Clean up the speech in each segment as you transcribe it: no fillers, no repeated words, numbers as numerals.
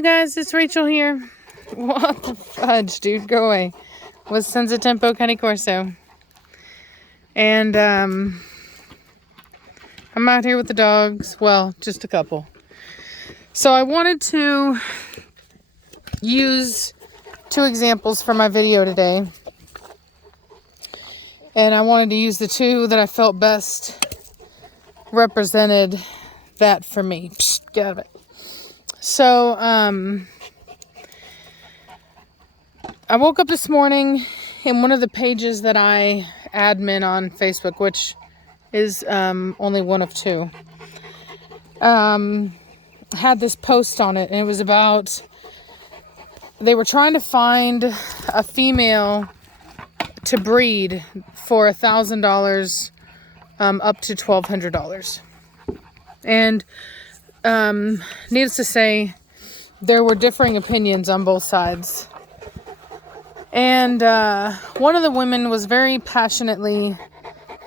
you guys, it's Rachel here. What the fudge, dude? Go away. With Senza Tempo Cane Corso. And I'm out here with the dogs. Well, just a couple. So I wanted to use two examples for my video today. And I wanted to use the two that I felt best represented that for me. Psst, get out of it. So, I woke up this morning in one of the pages that I admin on Facebook, which is only one of two. Had this post on it, and it was about they were trying to find a female to breed for $1,000 up to $1,200. And needless to say, there were differing opinions on both sides. And one of the women was very passionately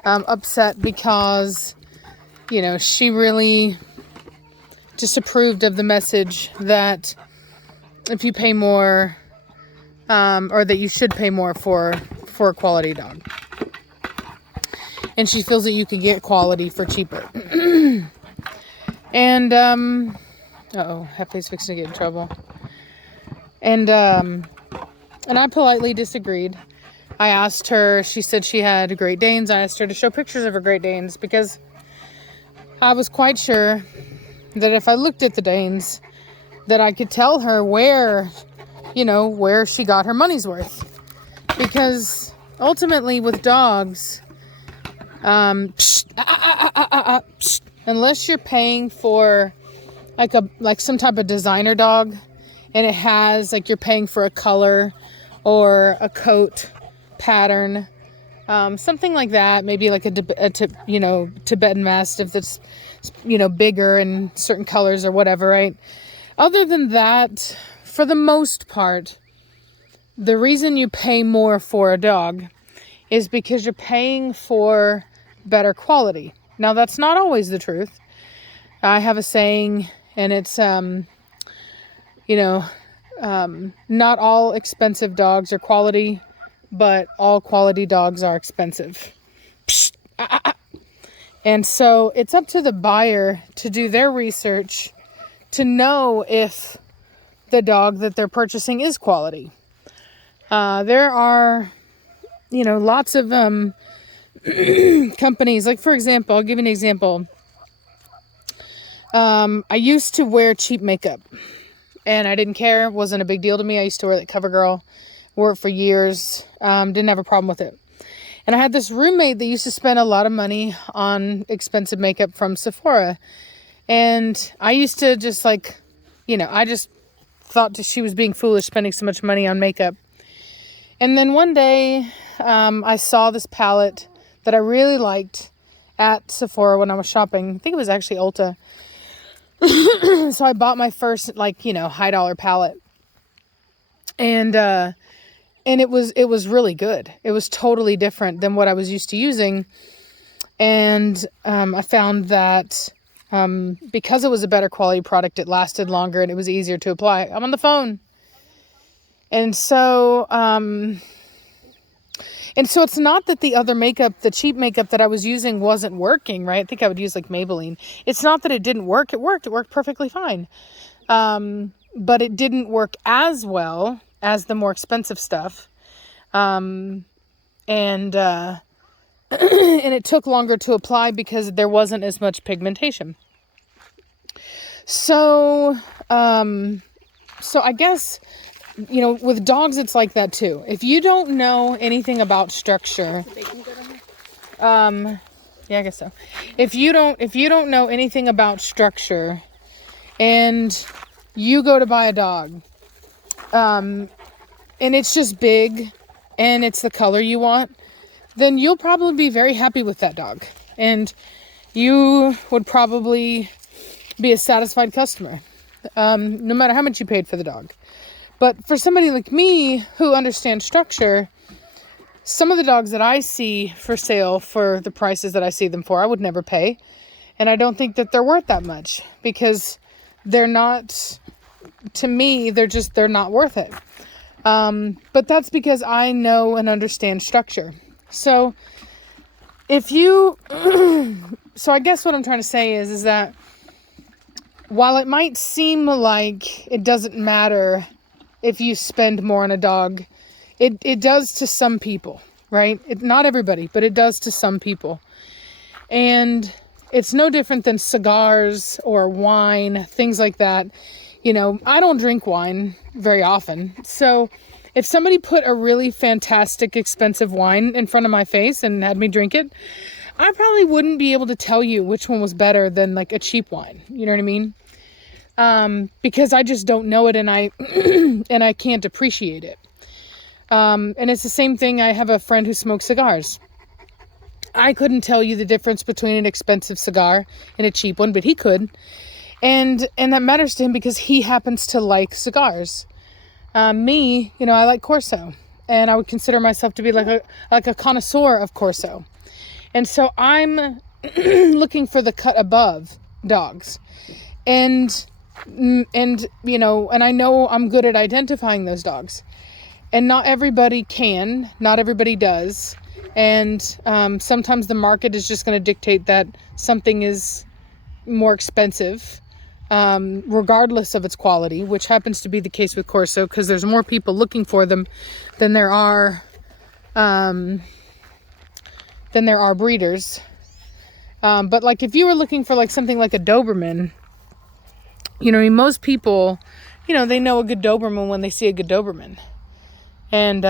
upset because, you know, she really disapproved of the message that if you pay more, or that you should pay more for a quality dog. And she feels that you could get quality for cheaper. And, Hefe's fixing to get in trouble. And I politely disagreed. I asked her, she said she had Great Danes. I asked her to show pictures of her Great Danes because I was quite sure that if I looked at the Danes, that I could tell her where she got her money's worth. Because ultimately with dogs, unless you're paying for like some type of designer dog, and it has like you're paying for a color or a coat pattern, something like that, maybe like a Tibetan Mastiff that's bigger in certain colors or whatever, right? Other than that, for the most part, the reason you pay more for a dog is because you're paying for better quality. Now, that's not always the truth. I have a saying, and it's, not all expensive dogs are quality, but all quality dogs are expensive. And so it's up to the buyer to do their research to know if the dog that they're purchasing is quality. There are, lots of companies. Like, for example, I'll give you an example. I used to wear cheap makeup, and I didn't care. It wasn't a big deal to me. I used to wear like CoverGirl, wore it for years, didn't have a problem with it. And I had this roommate that used to spend a lot of money on expensive makeup from Sephora. And I used to just I just thought that she was being foolish spending so much money on makeup. And then one day, I saw this palette that I really liked at Sephora when I was shopping. I think it was actually Ulta. So I bought my first, high dollar palette. And it was really good. It was totally different than what I was used to using. And, I found that, because it was a better quality product, it lasted longer and it was easier to apply. I'm on the phone. And so it's not that the other makeup, the cheap makeup that I was using wasn't working, right? I think I would use like Maybelline. It's not that it didn't work. It worked perfectly fine. But it didn't work as well as the more expensive stuff. And it took longer to apply because there wasn't as much pigmentation. So I guess, with dogs, it's like that too. If you don't know anything about structure, yeah, I guess so. If you don't know anything about structure and you go to buy a dog, and it's just big and it's the color you want, then you'll probably be very happy with that dog. And you would probably be a satisfied customer, no matter how much you paid for the dog. But for somebody like me who understands structure, some of the dogs that I see for sale for the prices that I see them for, I would never pay. And I don't think that they're worth that much because they're not to me, they're not worth it. But that's because I know and understand structure. So if you, so I guess what I'm trying to say is that while it might seem like it doesn't matter if you spend more on a dog, it does to some people, right? Not everybody, but it does to some people. And it's no different than cigars or wine, things like that. I don't drink wine very often. So if somebody put a really fantastic, expensive wine in front of my face and had me drink it, I probably wouldn't be able to tell you which one was better than like a cheap wine. You know what I mean? Because I just don't know it, and I and I can't appreciate it. And it's the same thing. I have a friend who smokes cigars. I couldn't tell you the difference between an expensive cigar and a cheap one, but he could. And that matters to him because he happens to like cigars. Me, I like Corso, and I would consider myself to be like a connoisseur of Corso. And so I'm looking for the cut above dogs. And I know I'm good at identifying those dogs. And not everybody can, not everybody does. And sometimes the market is just going to dictate that something is more expensive, regardless of its quality, which happens to be the case with Corso, because there's more people looking for them than there are breeders. But like if you were looking for like something like a Doberman, most people, they know a good Doberman when they see a good Doberman. And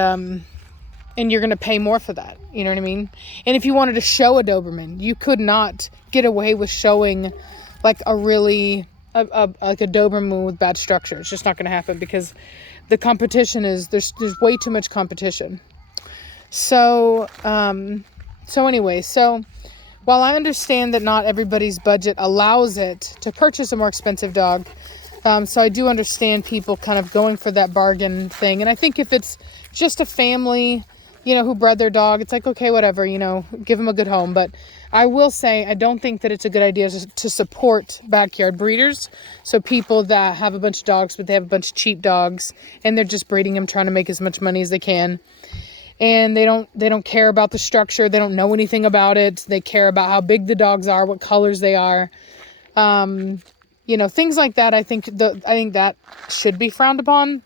you're going to pay more for that. You know what I mean? And if you wanted to show a Doberman, you could not get away with showing like a really, like a Doberman with bad structure. It's just not going to happen because the competition there's way too much competition. So anyway, while I understand that not everybody's budget allows it to purchase a more expensive dog, so I do understand people kind of going for that bargain thing. And I think if it's just a family, who bred their dog, it's like, okay, whatever, give them a good home. But I will say, I don't think that it's a good idea to support backyard breeders. So people that have a bunch of dogs, but they have a bunch of cheap dogs and they're just breeding them, trying to make as much money as they can. And they don't care about the structure. They don't know anything about it. They care about how big the dogs are, what colors they are. Things like that. I think that should be frowned upon.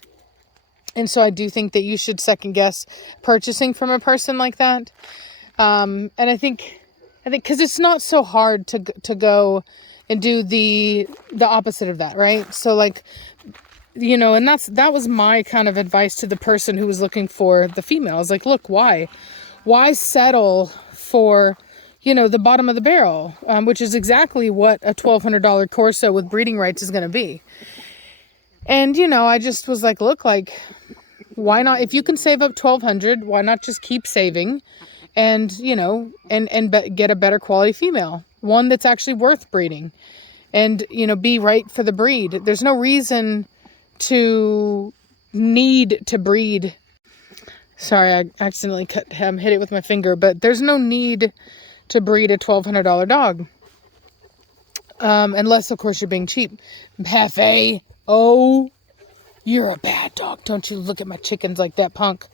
And so I do think that you should second guess purchasing from a person like that. And I think because it's not so hard to go and do the opposite of that, right? So like, and that was my kind of advice to the person who was looking for the female. I was like, look, why settle for, the bottom of the barrel, which is exactly what a $1,200 Corso with breeding rights is going to be. And, I just was like, look, like, why not? If you can save up $1,200, why not just keep saving and, get a better quality female, one that's actually worth breeding and, be right for the breed. There's no reason to need to breed. Sorry, I accidentally hit it with my finger, but there's no need to breed a $1,200 dog. Unless, of course, you're being cheap. Hefe, oh, you're a bad dog. Don't you look at my chickens like that, punk.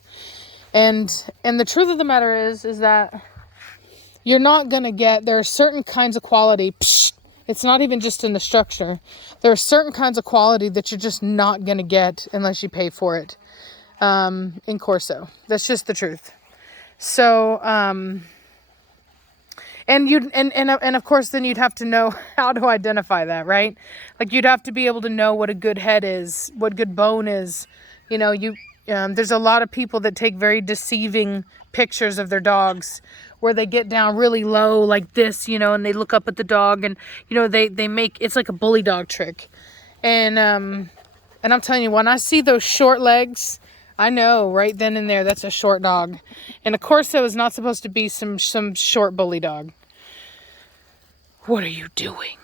And the truth of the matter is that you're not going to get, there are certain kinds of quality. It's not even just in the structure. There are certain kinds of quality that you're just not going to get unless you pay for it in Corso. That's just the truth. So, and of course, then you'd have to know how to identify that, right? Like you'd have to be able to know what a good head is, what good bone is. There's a lot of people that take very deceiving pictures of their dogs where they get down really low like this, and they look up at the dog and, they make, it's like a bully dog trick. And I'm telling you, when I see those short legs, I know right then and there, that's a short dog. And a Corso is not supposed to be some short bully dog. What are you doing?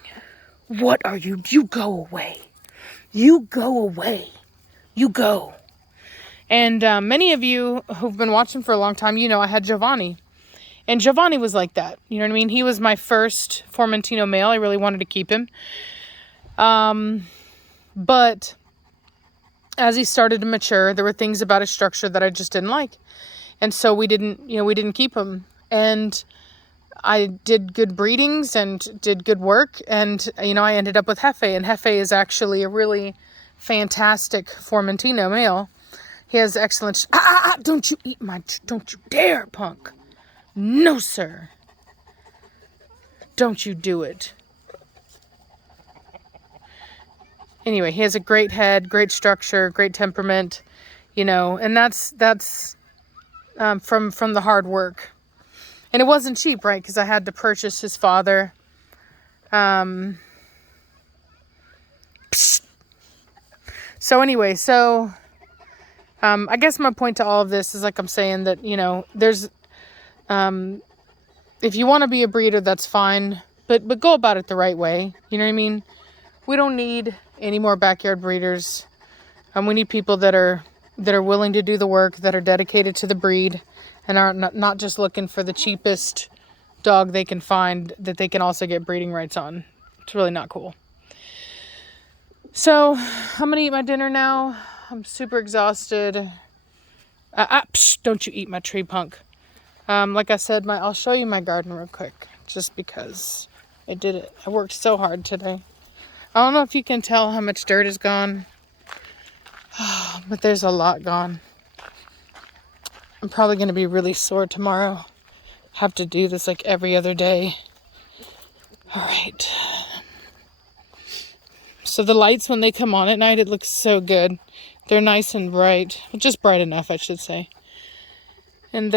You go away. You go away. You go. And many of you who've been watching for a long time, I had Giovanni. And Giovanni was like that. You know what I mean? He was my first Formentino male. I really wanted to keep him. But as he started to mature, there were things about his structure that I just didn't like. And so we didn't keep him. And I did good breedings and did good work. And, I ended up with Hefe. And Hefe is actually a really fantastic Formentino male. He has excellent... don't you dare, punk. No, sir. Don't you do it. Anyway, he has a great head, great structure, great temperament, and that's from the hard work. And it wasn't cheap, right? Because I had to purchase his father. So anyway, I guess my point to all of this is, like I'm saying, that, there's, if you want to be a breeder, that's fine, but go about it the right way. You know what I mean? We don't need any more backyard breeders. We need people that are willing to do the work, that are dedicated to the breed, and are not just looking for the cheapest dog they can find that they can also get breeding rights on. It's really not cool. So I'm gonna eat my dinner now. I'm super exhausted. Don't you eat my tree, punk. Like I said, I'll show you my garden real quick, just because I worked so hard today. I don't know if you can tell how much dirt is gone, but there's a lot gone. I'm probably going to be really sore tomorrow. Have to do this like every other day. All right. So the lights, when they come on at night, it looks so good. They're nice and bright. Well, just bright enough, I should say. And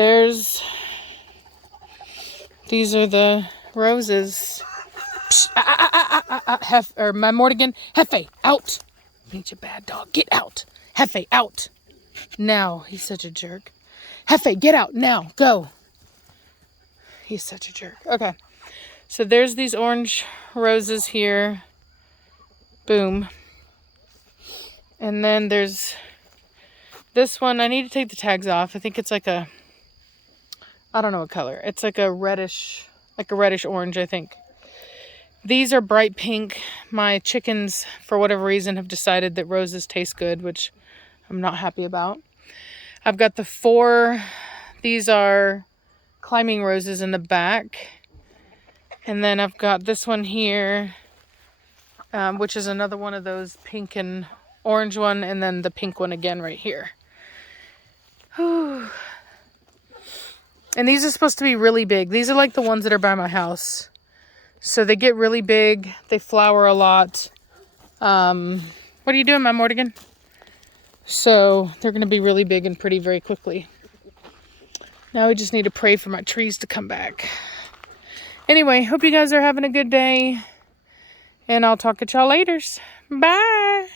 these are the roses. My Mortigan. Hefe, out. Ain't you bad dog. Get out. Hefe, out. Now. He's such a jerk. Hefe, get out. Now. Go. He's such a jerk. Okay. So there's these orange roses here. Boom. And then there's this one. I need to take the tags off. I think it's like I don't know what color. It's like a reddish orange, I think. These are bright pink. My chickens, for whatever reason, have decided that roses taste good, which I'm not happy about. I've got the 4. These are climbing roses in the back. And then I've got this one here, which is another one of those pink and orange one. And then the pink one again right here. Whew. And these are supposed to be really big. These are like the ones that are by my house. So they get really big. They flower a lot. What are you doing, my Mortigan? So they're going to be really big and pretty very quickly. Now we just need to pray for my trees to come back. Anyway, hope you guys are having a good day. And I'll talk to y'all later. Bye.